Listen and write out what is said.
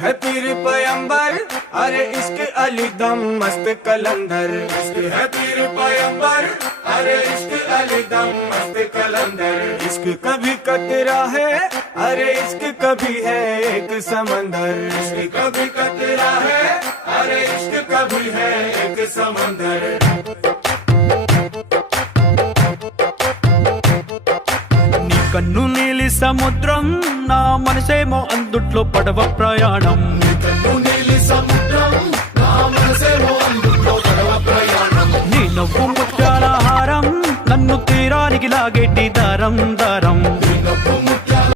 है पीर पैगंबर, अरे इश्क अली दम मस्त कलंदर। इश्क है पीर पैगंबर, अरे इश्क अली दम मस्त कलंदर। इश्क कभी कतरा है, अरे इश्क कभी है एक समंदर। इश्क कभी कतरा है, अरे इश्क कभी है एक समंदर। కన్ను నీలి సముద్రం, నా మనసేమో అందుట్లో పడవ ప్రయాణం। నీ నవ్వు ముత్యాల హారం, నన్ను తీరానికి లాగేటి దారం